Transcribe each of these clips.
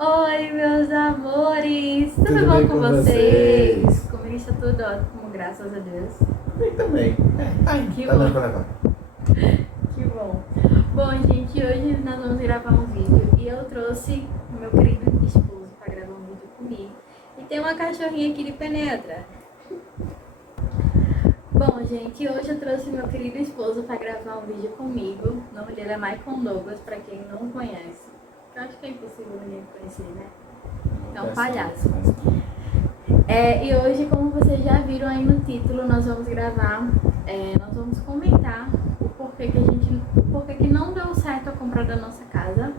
Oi, meus amores! Tudo Tudo bom bem com com vocês? vocês? Comigo está tudo ótimo, graças a Deus. Bem também. Tá indo, Que tá dando bom, pra levar. que bom. Bom, gente, hoje nós vamos gravar um vídeo e eu trouxe o meu querido esposo para gravar um vídeo comigo. E tem uma cachorrinha aqui de penetra. Bom, gente, hoje eu trouxe meu querido esposo para gravar um vídeo comigo. O nome dele é Michael Douglas, para quem não conhece. Eu acho que é impossível ninguém conhecer, né? É um palhaço. E hoje, como vocês já viram aí no título, nós vamos gravar, nós vamos comentar o porquê que não deu certo a compra da nossa casa.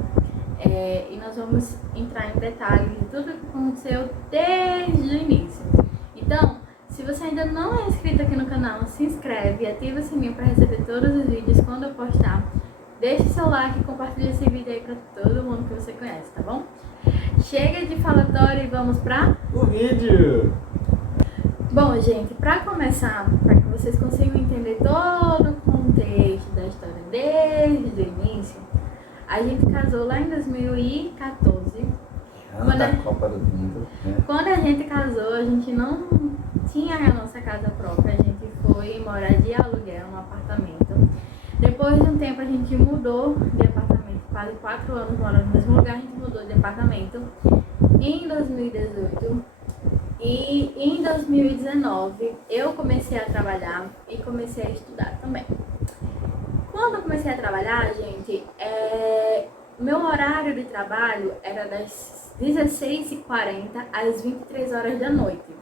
E nós vamos entrar em detalhes de tudo que aconteceu desde o início. Então, se você ainda não é inscrito aqui no canal, se inscreve e ativa o sininho para receber todos os vídeos quando eu postar. Deixe seu like e compartilhe esse vídeo aí para todo mundo que você conhece, tá bom? Chega de falatório e vamos para O vídeo! Bom, gente, para começar, para que vocês consigam entender todo o contexto da história desde o início, a gente casou lá em 2014. Ano da Copa do Mundo, né? Quando a gente casou, a gente não tinha a nossa casa própria, a gente foi morar de aluguel num apartamento. Depois de um tempo a gente mudou de apartamento, quase 4 anos morando no mesmo lugar, a gente mudou de apartamento em 2018. E em 2019 eu comecei a trabalhar e comecei a estudar também. Quando eu comecei a trabalhar, gente, meu horário de trabalho era das 16h40 às 23 horas da noite.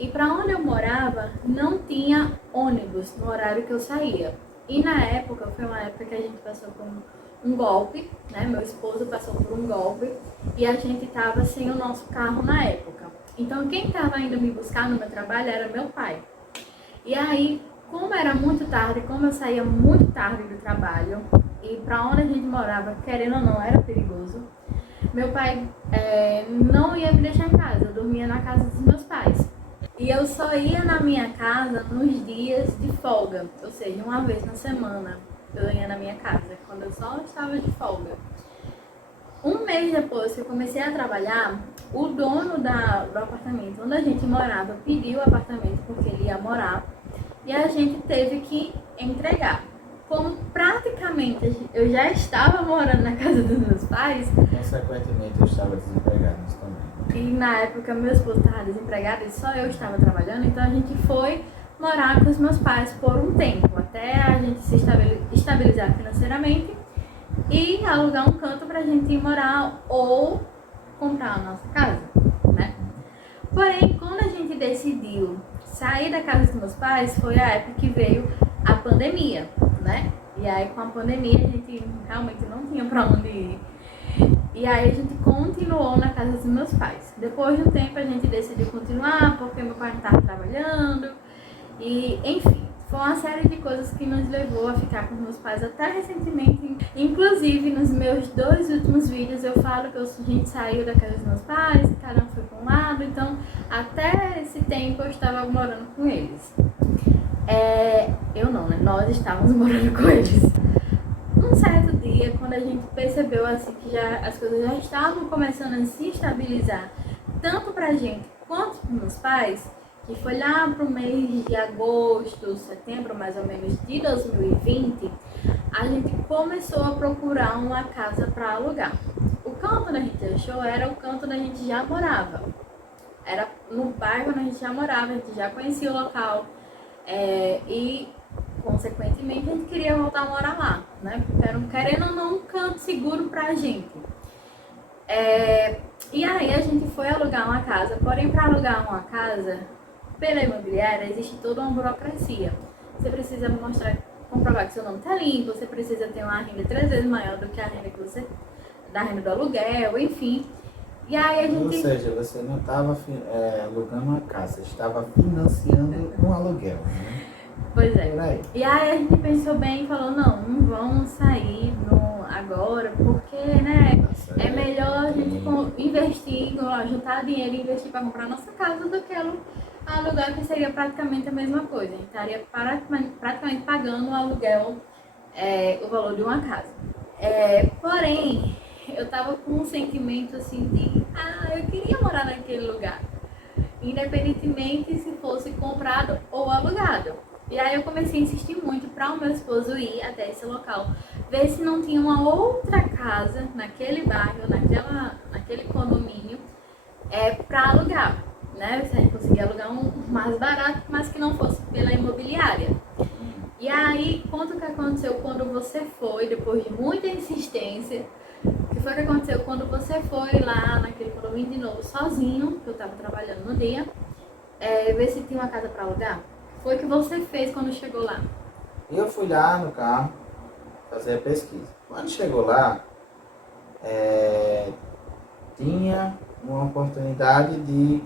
E para onde eu morava não tinha ônibus no horário que eu saía. E na época, foi uma época que a gente passou por um golpe, né? Meu esposo passou por um golpe e a gente estava sem o nosso carro na época. Então quem estava indo me buscar no meu trabalho era meu pai. E aí, como era muito tarde, como eu saía muito tarde do trabalho e para onde a gente morava, querendo ou não, era perigoso, meu pai não ia me deixar em casa, eu dormia na casa dos meus pais. E eu só ia na minha casa nos dias de folga, ou seja, uma vez na semana eu ia na minha casa, quando eu só estava de folga. Um mês depois que eu comecei a trabalhar, o dono do apartamento onde a gente morava pediu o apartamento porque ele ia morar e a gente teve que entregar. Como praticamente eu já estava morando na casa dos meus pais, Consequentemente, eu estava desempregado também. e na época meu esposo estava desempregado e só eu estava trabalhando, então a gente foi morar com os meus pais por um tempo, até a gente se estabilizar financeiramente e alugar um canto pra gente ir morar ou comprar a nossa casa, né? Porém, quando a gente decidiu sair da casa dos meus pais, foi a época que veio a pandemia, né? E aí com a pandemia a gente realmente não tinha pra onde ir. E aí a gente continuou na casa dos meus pais. Depois de um tempo a gente decidiu continuar porque meu pai não estava trabalhando. E enfim, foi uma série de coisas que nos levou a ficar com meus pais até recentemente. Inclusive nos meus 2 últimos vídeos eu falo que a gente saiu da casa dos meus pais, cada um foi para um lado. Então até esse tempo eu estava morando com eles. Eu não, né? Nós estávamos morando com eles. Um certo dia, quando a gente percebeu assim que as coisas já estavam começando a se estabilizar, tanto pra gente quanto pros meus pais, que foi lá pro mês de agosto, setembro mais ou menos de 2020, a gente começou a procurar uma casa para alugar. O canto que a gente achou era o canto onde a gente já morava. Era no bairro onde a gente já morava, a gente já conhecia o local. E consequentemente a gente queria voltar a morar lá, né? Porque era querendo ou não um canto seguro pra gente. E aí a gente foi alugar uma casa, porém para alugar uma casa pela imobiliária existe toda uma burocracia. Você precisa comprovar que seu nome está limpo, você precisa ter uma renda 3 vezes maior do que a renda da renda do aluguel, enfim. E aí a gente... Ou seja, você não estava alugando uma casa, estava financiando um aluguel, né? Pois é. E aí a gente pensou bem e falou, não vamos sair agora, porque, né, é melhor a gente investir, juntar dinheiro e investir para comprar nossa casa do que alugar, que seria praticamente a mesma coisa. A gente estaria praticamente pagando o aluguel, o valor de uma casa. Porém, eu tava com um sentimento assim de, eu queria morar naquele lugar, independentemente se fosse comprado ou alugado. E aí eu comecei a insistir muito para o meu esposo ir até esse local, ver se não tinha uma outra casa naquele bairro, naquele condomínio, para alugar, né? Se a gente conseguia alugar um mais barato, mas que não fosse pela imobiliária. E aí, conta o que aconteceu quando você foi, depois de muita insistência, o que foi que aconteceu quando você foi lá naquele condomínio de novo, sozinho, que eu tava trabalhando no dia, ver se tinha uma casa para alugar? Foi o que você fez quando chegou lá? Eu fui lá no carro fazer a pesquisa. Quando chegou lá, tinha uma oportunidade de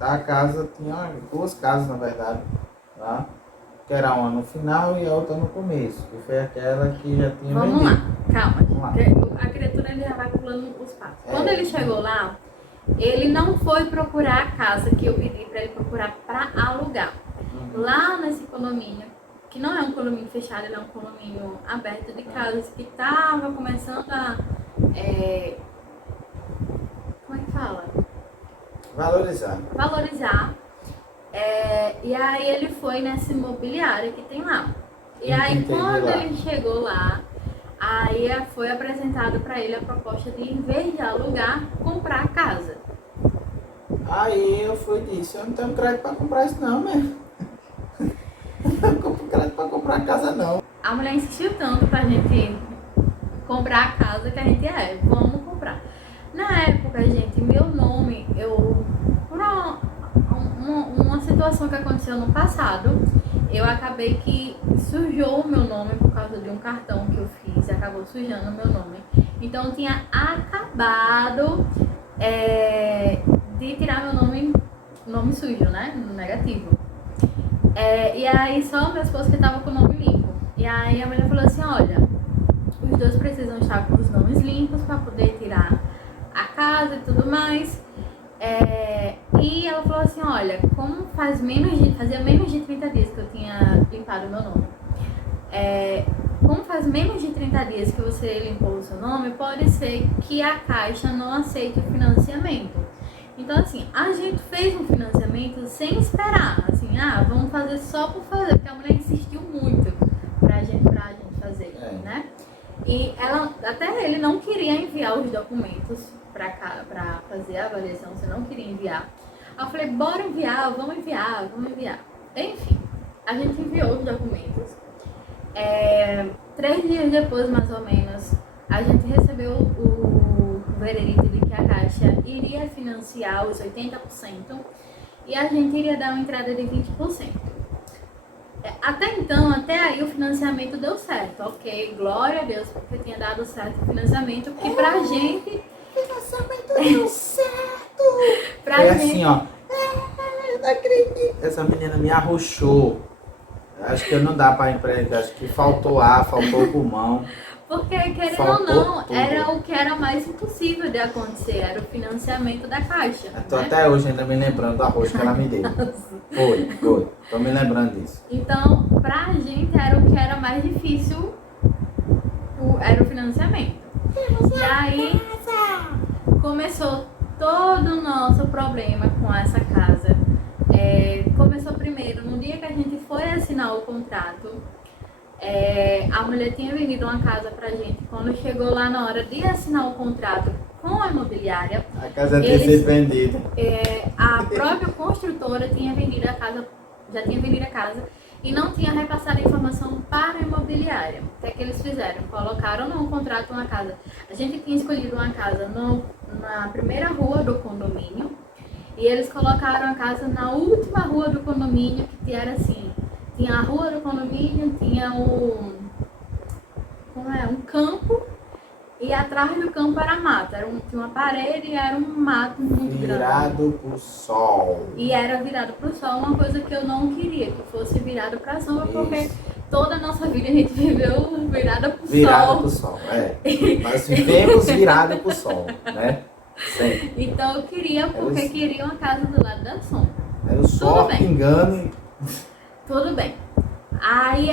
a casa, tinha duas casas na verdade, lá, que era uma no final e a outra no começo, que foi aquela que já tinha Vamos vendido. lá, calma. Vamos lá. A criatura ele já vai pulando os passos. Quando ele chegou lá, ele não foi procurar a casa que eu pedi para ele procurar para alugar. Lá nesse condomínio, que não é um condomínio fechado, ele é um condomínio aberto de casas que estava começando a... como é que fala? Valorizar. E aí ele foi nessa imobiliária que tem lá. E aí quando ele chegou lá, aí foi apresentado para ele a proposta de, em vez de alugar, comprar a casa. Aí eu fui e disse, eu não tenho crédito para comprar isso não, mesmo. Eu não tenho crédito para comprar a casa não. A mulher insistiu tanto pra gente comprar a casa que a gente vamos comprar. Na época, gente, meu nome, por uma situação que aconteceu no passado, eu acabei que sujou o meu nome por causa de um cartão que eu fiz, acabou sujando o meu nome. Então eu tinha acabado de tirar meu nome sujo, né? No negativo. E aí só meu esposo que tava com o nome limpo. E aí a mulher falou assim, olha, os dois precisam estar com os nomes limpos para poder tirar a casa e tudo mais. E ela falou assim, olha, como fazia menos de 30 dias que eu tinha limpado o meu nome. Como faz menos de 30 dias que você limpou o seu nome, pode ser que a Caixa não aceite o financiamento. Então, assim, a gente fez um financiamento sem esperar, assim, vamos fazer só por fazer, porque a mulher insistiu muito pra gente fazer, né? E até ele não queria enviar os documentos pra cá, pra fazer a avaliação, você não queria enviar. Aí eu falei, bora enviar, vamos enviar. Enfim, a gente enviou os documentos. 3 dias depois, mais ou menos, a gente recebeu o veredito de que a Caixa iria financiar os 80% e a gente iria dar uma entrada de 20%. Até aí o financiamento deu certo, ok, glória a Deus, porque tinha dado certo o financiamento, que pra gente... Financiamento deu certo! Foi assim, ó, não acredito. Essa menina me arrochou. Acho que não dá pra empregar, acho que faltou ar, faltou o pulmão. Porque, querendo ou não, era o que era mais impossível de acontecer, era o financiamento da Caixa. Tô até hoje ainda me lembrando do arroz que ela me deu. Foi. Tô me lembrando disso. Então, pra gente era o que era mais difícil, era o financiamento. E aí, começou todo o nosso problema com essa casa. Começou primeiro, no dia que a gente foi assinar o contrato, a mulher tinha vendido uma casa pra gente. Quando chegou lá na hora de assinar o contrato com a imobiliária, a casa tinha sido vendida. A própria construtora tinha vendido a casa, já tinha vendido a casa e não tinha repassado a informação para a imobiliária. O que eles fizeram? Colocaram no contrato uma casa. A gente tinha escolhido uma casa na primeira rua do condomínio e eles colocaram a casa na última rua do condomínio, que era assim. Tinha a rua do condomínio, tinha um campo e atrás do campo era mata. Tinha uma parede e era um mato muito grande. Virado pro sol. E era virado pro sol, uma coisa que eu não queria, que fosse virado pra sombra, porque toda a nossa vida a gente viveu virada pro sol. Virada pro sol, Nós vivemos virada pro sol, né? Sempre. Então eu queria, porque queria uma casa do lado da sombra. Era o sol pingando e... Tudo bem. Aí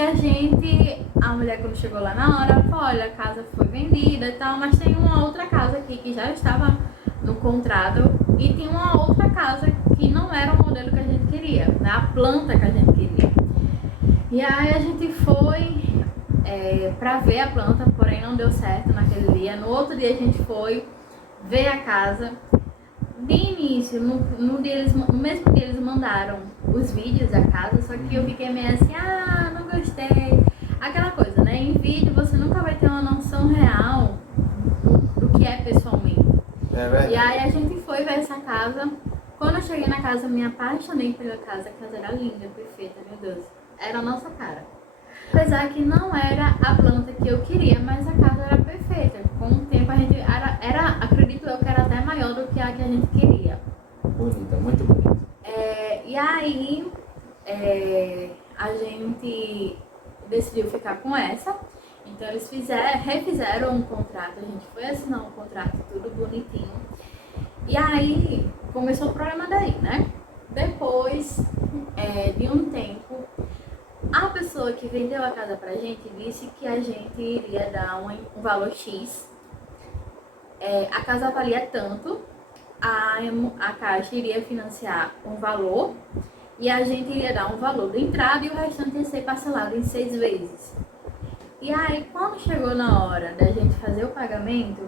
a mulher quando chegou lá na hora, falou, olha, a casa foi vendida e tal, mas tem uma outra casa aqui que já estava no contrato e tem uma outra casa que não era o modelo que a gente queria, né? A planta que a gente queria. E aí a gente foi pra ver a planta, porém não deu certo naquele dia. No outro dia a gente foi ver a casa. De início, no mesmo dia eles mandaram os vídeos da casa, só que eu fiquei meio assim, não gostei. Aquela coisa, né? Em vídeo você nunca vai ter uma noção real do que é pessoalmente. É verdade. E aí a gente foi ver essa casa. Quando eu cheguei na casa, eu me apaixonei pela casa. A casa era linda, perfeita, meu Deus. Era a nossa cara. Apesar que não era a planta que eu queria, mas a casa era perfeita. Com o tempo a gente acredito eu que era até maior do que a que a gente queria. Bonita, muito bonita. E aí a gente decidiu ficar com essa. Então eles refizeram um contrato, a gente foi assinar um contrato, tudo bonitinho. E aí começou o problema daí, né? Depois de um tempo, a pessoa que vendeu a casa pra gente disse que a gente iria dar um valor X. A casa valia tanto, a Caixa iria financiar um valor e a gente iria dar um valor de entrada e o restante ia ser parcelado em 6 vezes. E aí, quando chegou na hora da gente fazer o pagamento,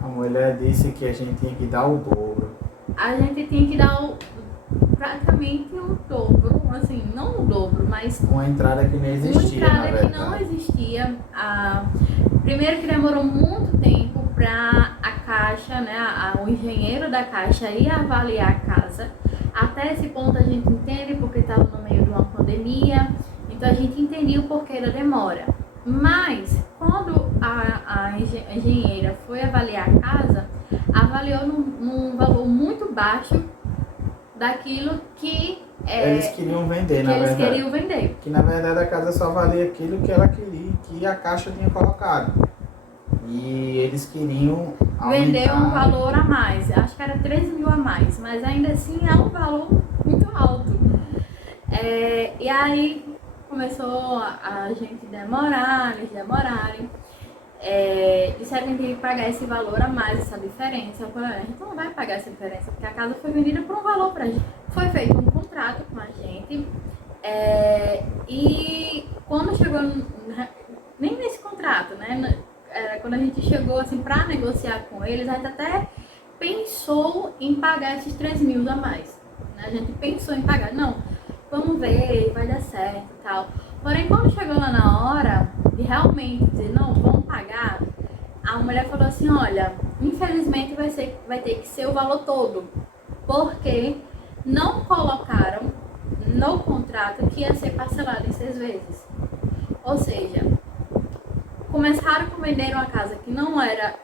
A mulher disse que a gente tinha que dar o dobro. a gente tinha que dar praticamente o dobro, assim, não o dobro, mas Uma entrada que não existia, uma na entrada que verdade. não existia. Primeiro que demorou muito tempo para a Caixa, né, o engenheiro da Caixa ir avaliar a casa. Até esse ponto a gente entende porque estava no meio de uma pandemia, então a gente entendia o porquê da demora. Mas quando a engenheira foi avaliar a casa, avaliou num valor muito baixo daquilo que Eles queriam vender, que na eles verdade. queriam vender. Que na verdade a casa só valia aquilo que ela queria, que a Caixa tinha colocado. E eles queriam Vender um aumentar. valor a mais, acho que era 13 mil a mais, mas ainda assim é um valor muito alto. E aí começou a gente demorar, eles demorarem. Disseram que a gente tinha que pagar esse valor a mais, essa diferença. Eu falei, a gente não vai pagar essa diferença, porque a casa foi vendida por um valor pra gente. Foi feito um contrato com a gente. E quando chegou, nem nesse contrato, né? Quando a gente chegou assim pra negociar com eles, a gente até pensou em pagar esses 3 mil a mais. Né? A gente pensou em pagar, não, vamos ver, vai dar certo e tal. Porém, quando chegou lá na hora de realmente dizer, não, vamos pagar, a mulher falou assim, olha, infelizmente vai ter que ser o valor todo, porque não colocaram no contrato que ia ser parcelado em 6 vezes. Ou seja, começaram a vender uma casa que não era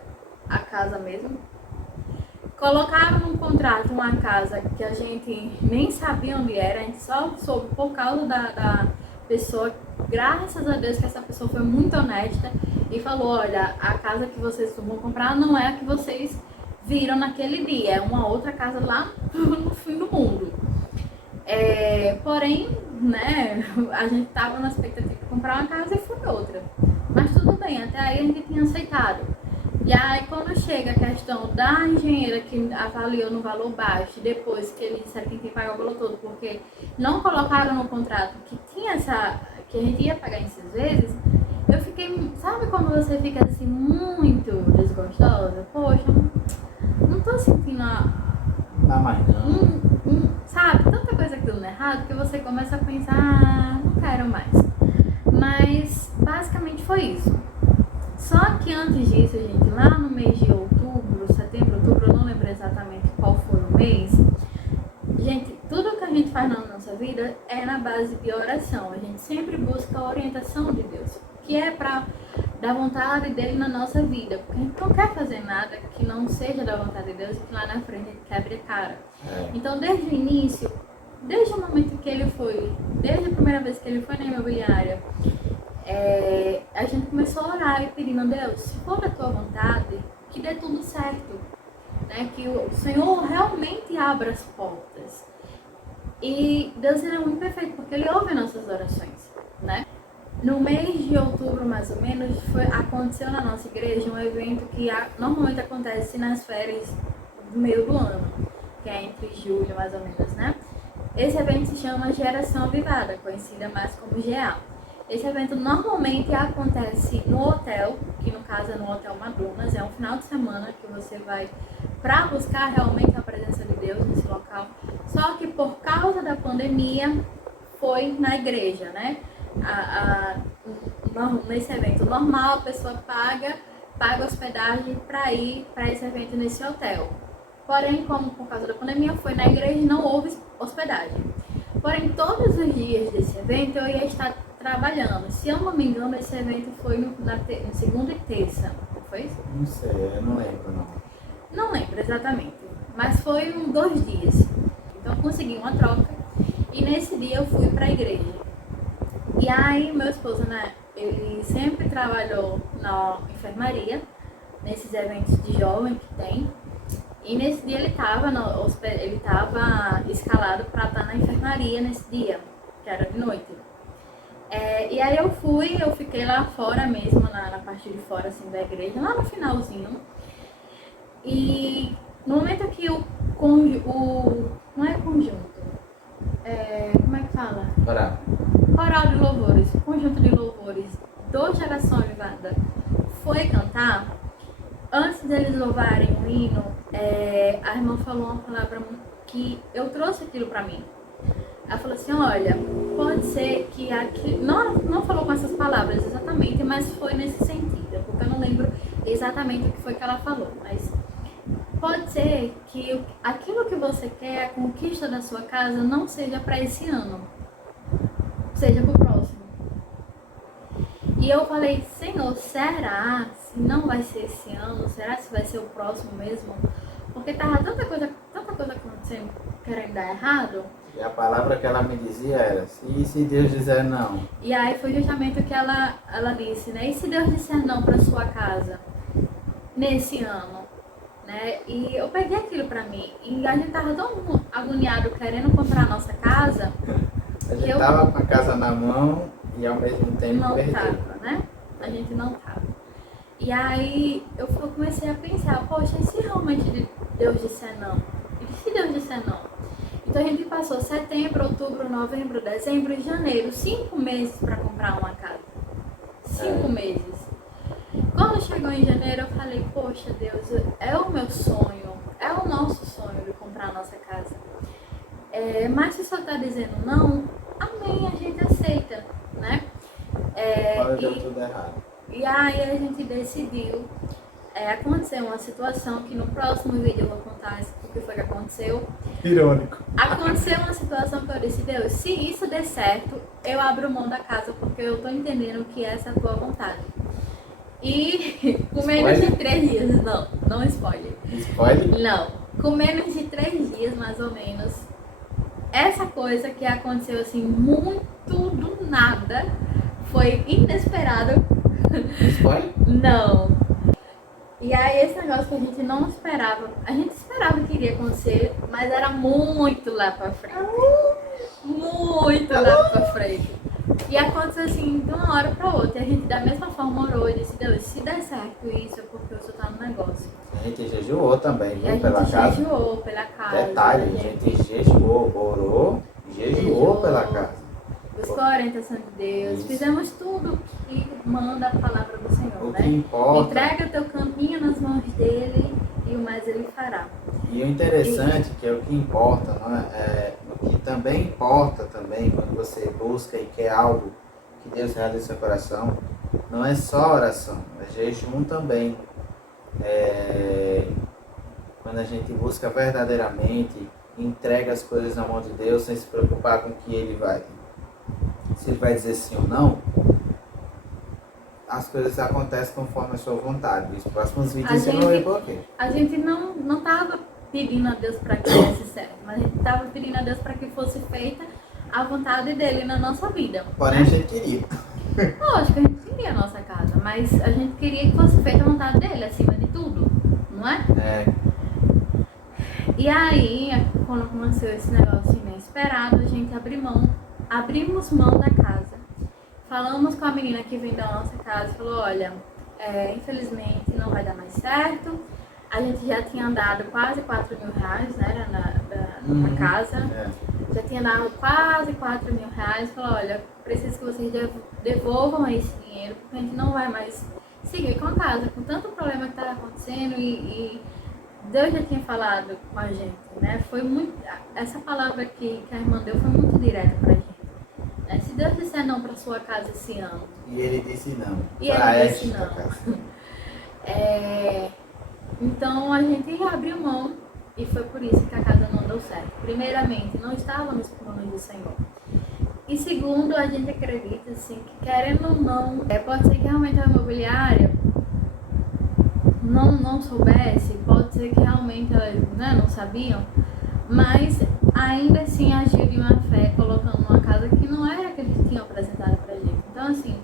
a casa mesmo, colocaram no contrato uma casa que a gente nem sabia onde era, a gente só soube por causa da pessoa. Graças a Deus que essa pessoa foi muito honesta e falou, olha, a casa que vocês vão comprar não é a que vocês viram naquele dia, é uma outra casa lá no fim do mundo. Porém, né, a gente tava na expectativa de comprar uma casa e foi outra. Mas tudo bem, até aí a gente tinha aceitado. E aí quando chega a questão da engenheira que avaliou no valor baixo, depois que eles disseram que tem que pagar o valor todo, porque não colocaram no contrato que tinha que a gente ia pagar em 6 vezes, eu fiquei, sabe quando você fica assim muito desgostosa? Poxa, não tô sentindo Não, mas não. sabe, tanta coisa que deu errado que você começa a pensar, não quero mais. Mas basicamente foi isso. Só que antes disso, gente, lá no mês de outubro, setembro, outubro, eu não lembro exatamente qual foi o mês. Gente, tudo que a gente faz na nossa vida é na base de oração. A gente sempre busca a orientação de Deus, que é para dar vontade dele na nossa vida. Porque a gente não quer fazer nada que não seja da vontade de Deus e que lá na frente a gente quebre a cara. Então, desde o início, desde o momento que ele foi, desde a primeira vez que ele foi na imobiliária, a gente começou a orar e pedindo a Deus, se for da tua vontade, que dê tudo certo, né? Que o Senhor realmente abra as portas. E Deus ele é muito perfeito porque Ele ouve nossas orações, né? No mês de outubro, mais ou menos, aconteceu na nossa igreja um evento que normalmente acontece nas férias do meio do ano, que é entre julho, mais ou menos, né? Esse evento se chama Geração Avivada, conhecida mais como GA. Esse evento normalmente acontece no hotel, que no caso é no Hotel Madunas, é um final de semana que você vai para buscar realmente a presença de Deus nesse local. Só que por causa da pandemia, foi na igreja, né? Nesse evento normal, a pessoa paga hospedagem para ir para esse evento nesse hotel. Porém, como por causa da pandemia foi na igreja, não houve hospedagem. Porém, todos os dias desse evento eu ia estar trabalhando. Se eu não me engano, esse evento foi no segunda e terça. Não foi isso? Não sei, eu não lembro não. Não lembro exatamente. Mas foi 2 dias. Então eu consegui uma troca. E nesse dia eu fui para a igreja. E aí meu esposo, né? Ele sempre trabalhou na enfermaria, nesses eventos de jovem que tem. E nesse dia ele estava escalado para estar na enfermaria nesse dia, que era de noite. E aí eu fiquei lá fora mesmo, na parte de fora assim, da igreja, lá no finalzinho. E no momento que não é conjunto, como é que fala? Coral de louvores, conjunto de louvores do Geração Avivada foi cantar. Antes deles louvarem o hino, a irmã falou uma palavra que eu trouxe aquilo pra mim. Ela falou assim, olha, pode ser que aqui... Não falou com essas palavras exatamente, mas foi nesse sentido, porque eu não lembro exatamente o que foi que ela falou, mas pode ser que aquilo que você quer, a conquista da sua casa, não seja para esse ano, seja pro próximo. E eu falei, Senhor, será se não vai ser esse ano? Será se vai ser o próximo mesmo? Porque tava tanta coisa acontecendo, querendo dar errado. E a palavra que ela me dizia era, e se Deus dizer não? E aí foi justamente o que ela disse, né? E se Deus disser não para sua casa nesse ano? Né? E eu peguei aquilo pra mim. E a gente tava tão agoniado querendo comprar a nossa casa. A gente tava com a casa na mão e ao mesmo tempo não perdeu. Tava, né? A gente não tava. E aí eu comecei a pensar, poxa, e se realmente Deus disser não? E se Deus disser não? Então a gente passou setembro, outubro, novembro, dezembro e janeiro, 5 meses para comprar uma casa. 5 meses. Quando chegou em janeiro eu falei, poxa Deus, é o meu sonho, é o nosso sonho de comprar a nossa casa. Mas se o senhor está dizendo não, amém, a gente aceita, né? Deu tudo errado. E aí a gente decidiu, aconteceu uma situação que no próximo vídeo eu vou contar o que foi que aconteceu. Irônico. Aconteceu uma situação que eu disse, Deus, se isso der certo, eu abro mão da casa, porque eu tô entendendo que essa é a tua vontade. E com menos de 3 dias, não spoiler. Spoiler? Não, com menos de 3 dias mais ou menos, essa coisa que aconteceu assim muito do nada, foi inesperado. Spoiler? Não. E aí esse negócio que a gente não esperava, a gente esperava que iria acontecer, mas era muito lá pra frente. Muito lá pra frente. E aconteceu assim, de uma hora pra outra. E a gente da mesma forma orou e disse, Deus, se der certo isso é porque o senhor tá no negócio. A gente jejuou também, E a viu, pela gente casa. jejuou pela casa. Detalhe, a gente jejuou, orou, jejuou pela casa. Buscou a orientação de Deus. Isso. Fizemos tudo que manda a palavra do Senhor, O né? que importa. Entrega o teu caminho nas mãos dele e o mais ele fará. E o interessante que é o que importa, não é? O que também importa também quando você busca e quer algo que Deus realize no seu coração, não é só oração, é jejum também. Quando a gente busca verdadeiramente, entrega as coisas na mão de Deus sem se preocupar com o que Ele vai. Se Ele vai dizer sim ou não, as coisas acontecem conforme a sua vontade. Os próximos vídeos você não vai ver por quê. A gente não estava pedindo a Deus para que desse certo, mas a gente estava pedindo a Deus para que fosse feita a vontade dele na nossa vida. Porém, a gente queria. Lógico, a gente queria a nossa casa, mas a gente queria que fosse feita a vontade dele acima de tudo, não é? E aí, quando aconteceu esse negócio inesperado, a gente abrimos mão da casa. Falamos com a menina que vem da nossa casa, falou, olha, infelizmente não vai dar mais certo. A gente já tinha dado quase 4 mil reais, né, na casa. Já tinha dado quase 4 mil reais. Falou, olha, preciso que vocês devolvam esse dinheiro, porque a gente não vai mais seguir com a casa, com tanto problema que estava acontecendo e Deus já tinha falado com a gente, né? Foi muito, essa palavra que a irmã deu foi muito direta pra gente. Né? Se Deus disser não pra sua casa esse ano. E ele disse não. E ele disse não. Então a gente abriu mão e foi por isso que a casa não deu certo. Primeiramente, não estava nos planos do Senhor. E segundo, a gente acredita assim, que querendo ou não, pode ser que realmente a imobiliária não soubesse, pode ser que realmente elas, né, não sabiam, mas ainda assim agiu de uma fé, colocando uma casa que não era que eles tinham apresentado pra gente. Então assim,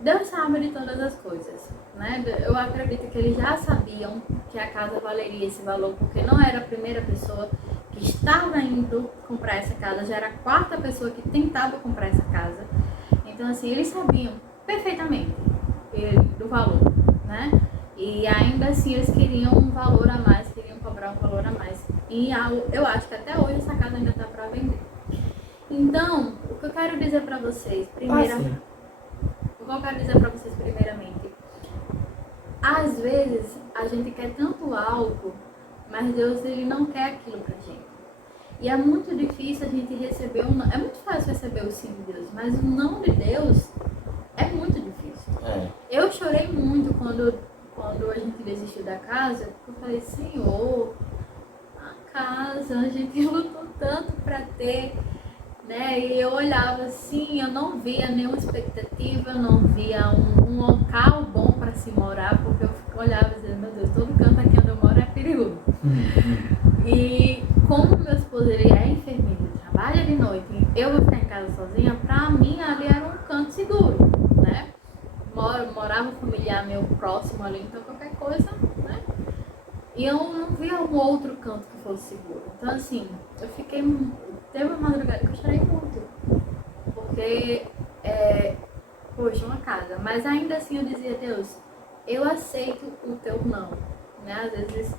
Deus sabe de todas as coisas, né? Eu acredito que eles já sabiam que a casa valeria esse valor, porque não era a primeira pessoa que estava indo comprar essa casa, já era a quarta pessoa que tentava comprar essa casa. Então assim, eles sabiam perfeitamente do valor, né? E ainda assim eles queriam um valor a mais, queriam cobrar um valor a mais. E eu acho que até hoje essa casa ainda está para vender. Então, o que eu quero dizer para vocês, primeiramente, às vezes a gente quer tanto algo, mas Deus ele não quer aquilo pra gente. E é muito difícil a gente receber um não. É muito fácil receber o sim de Deus, mas o não de Deus é muito difícil. Eu chorei muito quando a gente desistiu da casa, eu falei, Senhor, a casa, a gente lutou tanto para ter, né? E eu olhava assim, eu não via nenhuma expectativa, eu não via um local bom para se morar, porque eu olhava e dizia, meu Deus, todo canto aqui onde eu moro é perigoso. E como meu esposo ele é enfermeiro, trabalha de noite, eu vou ficar em casa sozinha, pra mim ali era um canto seguro, né? Morava um familiar meu próximo ali, então qualquer coisa, né? E eu não via um outro canto que fosse seguro. Então assim, eu fiquei... Teve uma madrugada que eu chorei muito. Porque, poxa, uma casa. Mas ainda assim eu dizia, Deus, eu aceito o teu não. Né? Às vezes,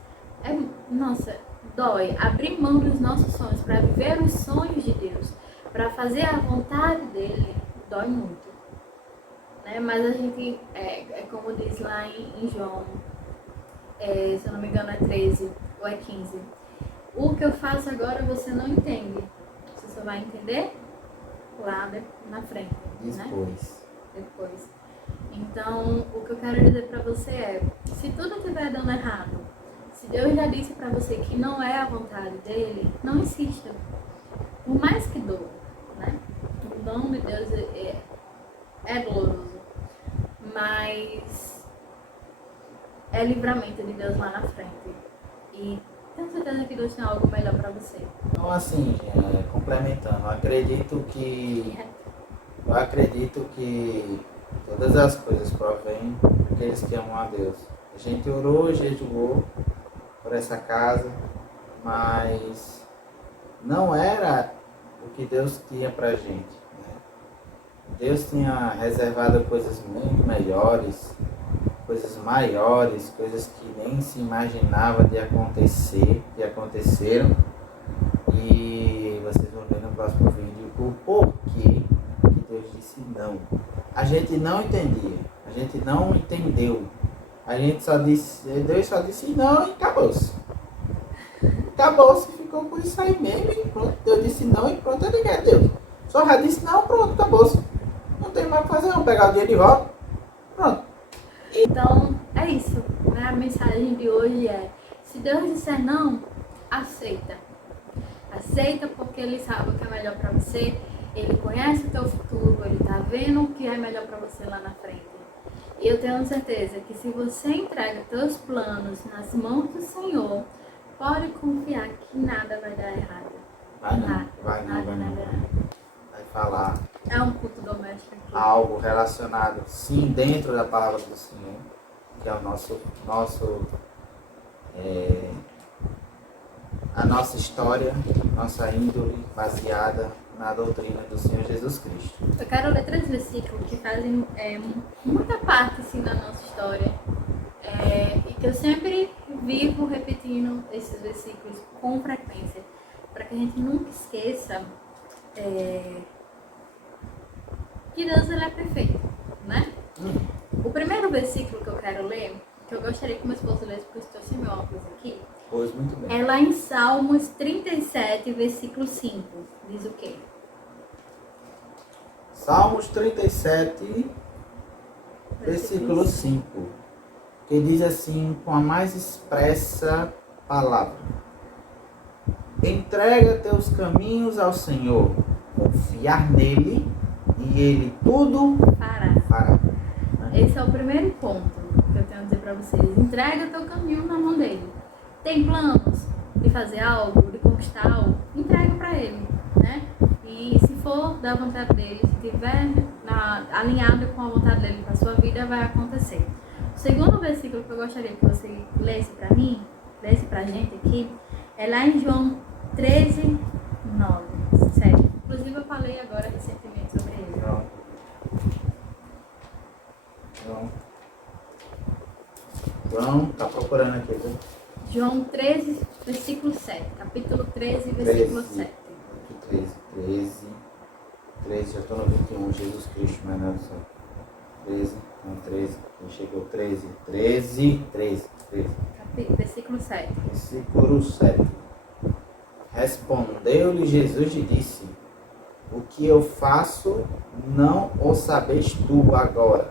nossa, dói. Abrir mão dos nossos sonhos para viver os sonhos de Deus, para fazer a vontade dele, dói muito. Né? Mas a gente, como diz lá em João, se eu não me engano é 13 ou é 15. O que eu faço agora você não entende. Você só vai entender lá na frente. Depois. Então, o que eu quero dizer pra você é, se tudo estiver dando errado, se Deus já disse pra você que não é a vontade dele, não insista. Por mais que doa, né? O dom de Deus é doloroso. Mas é livramento de Deus lá na frente. E tenho certeza que Deus tem algo melhor pra você. Então assim, complementando, eu acredito que todas as coisas provêm daqueles que amam a Deus. A gente orou, jejuou por essa casa, mas não era o que Deus tinha pra gente, né? Deus tinha reservado coisas muito melhores, coisas maiores, coisas que nem se imaginava de acontecer, que aconteceram. E vocês vão ver no próximo vídeo o porquê que Deus disse não. A gente não entendia, a gente não entendeu. A gente só disse, Deus só disse não e acabou-se. Acabou-se, ficou por isso aí mesmo e pronto. Deus disse não e pronto, ele quer Deus. Só já disse não, pronto, acabou-se. Não tem mais o que fazer, vamos pegar o dinheiro de volta. Pronto. Então, é isso, né? A mensagem de hoje é, se Deus disser não, aceita. Aceita porque Ele sabe o que é melhor pra você, Ele conhece o teu futuro, Ele tá vendo o que é melhor pra você lá na frente. E eu tenho certeza que se você entrega teus planos nas mãos do Senhor, pode confiar que nada vai dar errado. Vai falar É um culto doméstico aqui. algo relacionado, sim, dentro da palavra do Senhor, que é o nosso a nossa história, nossa índole baseada na doutrina do Senhor Jesus Cristo. Eu quero ler 3 versículos que fazem muita parte assim, da nossa história. E que eu sempre vivo repetindo esses versículos com frequência, para que a gente nunca esqueça que Deus ele é perfeito, né? O primeiro versículo que eu quero ler, que eu gostaria que meu esposo lesse, porque eu estou sem meu óculos aqui, Pois muito bem. é lá em Salmos 37, versículo 5. Diz o quê? Salmos 37, versículo 5, que diz assim, com a mais expressa palavra: entrega teus caminhos ao Senhor, confiar nele e ele tudo fará. Esse é o primeiro ponto que eu tenho a dizer para vocês. Entrega teu caminho na mão dele. Tem planos de fazer algo, de conquistar algo, entrega para ele, né? E se for da vontade dele, se estiver alinhado com a vontade dele para sua vida, vai acontecer. O segundo versículo que eu gostaria que você lesse para mim, lesse pra gente aqui, é lá em João 13, 9, 7. Inclusive eu falei agora recentemente sobre ele. João, tá procurando aqui, viu? João 13, versículo 7. Capítulo 13, versículo 7. 13, já estou no 21, Jesus Cristo, meu Deus do céu. 13, chegou 13. Versículo 7. Versículo 7. Respondeu-lhe Jesus e disse: o que eu faço não o sabes tu agora,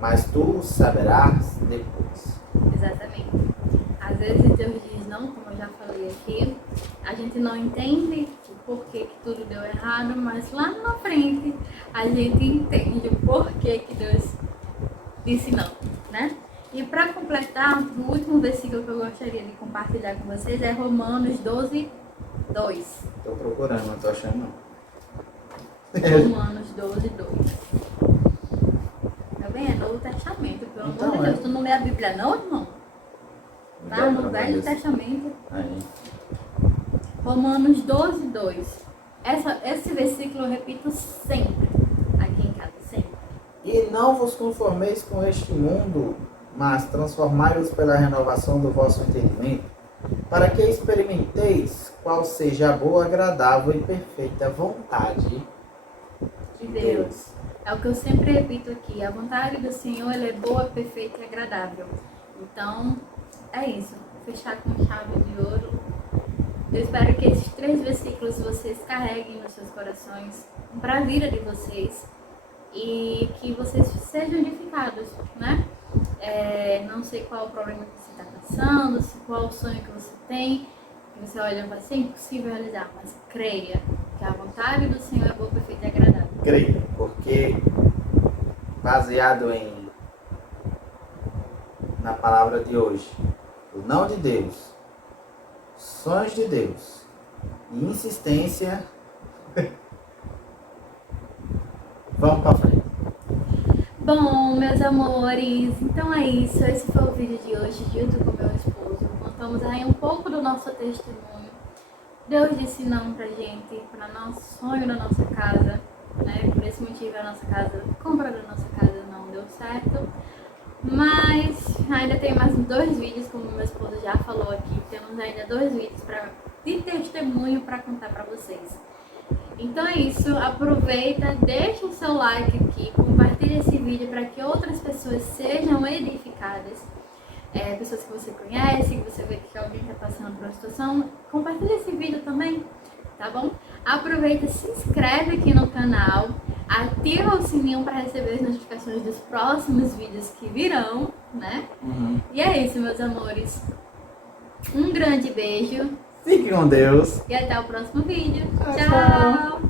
mas tu o saberás depois. Exatamente. Às vezes Deus diz não, como eu já falei aqui, a gente não entende o porquê que tudo deu errado, mas lá na frente a gente entende o porquê que Deus disse não, né? E para completar, o último versículo que eu gostaria de compartilhar com vocês é Romanos 12, 2. Estou procurando, não estou achando não. Romanos 12, 2. Tá bem? É Novo Testamento, pelo amor Então, de Deus. Tu não lê a Bíblia não, irmão? Tá no Velho Testamento. Aí. Romanos 12, 2. Esse versículo eu repito sempre aqui em casa, sempre. E não vos conformeis com este mundo, mas transformai-vos pela renovação do vosso entendimento, para que experimenteis qual seja a boa, agradável e perfeita vontade de Deus. É o que eu sempre repito aqui. A vontade do Senhor ela é boa, perfeita e agradável. Então, é isso. Vou fechar com chave de ouro. Eu espero que esses 3 versículos vocês carreguem nos seus corações para a vida de vocês e que vocês sejam edificados, né? Não sei qual o problema que você está passando, qual o sonho que você tem, que você olha e vai ser impossível realizar, mas creia que a vontade do Senhor é boa, perfeita e agradável. Creia, porque baseado na palavra de hoje, o não de Deus, sonhos de Deus e insistência, vamos para frente. Bom, meus amores, então é isso. Esse foi o vídeo de hoje, junto com meu esposo. Contamos aí um pouco do nosso testemunho. Deus disse não pra gente, para nosso sonho da nossa casa, né? Por esse motivo a nossa casa, a compra da nossa casa não deu certo. Mas ainda tem mais 2 vídeos, como meu esposo já falou aqui. Temos ainda 2 vídeos de testemunho para contar para vocês. Então é isso, aproveita, deixa o seu like aqui, compartilha esse vídeo para que outras pessoas sejam edificadas. Pessoas que você conhece, que você vê que alguém está passando por uma situação, compartilha esse vídeo também, tá bom? Aproveita, se inscreve aqui no canal, ativa o sininho para receber as notificações dos próximos vídeos que virão, né? E é isso, meus amores. Um grande beijo. Fique com Deus. E até o próximo vídeo. Tchau. Tchau.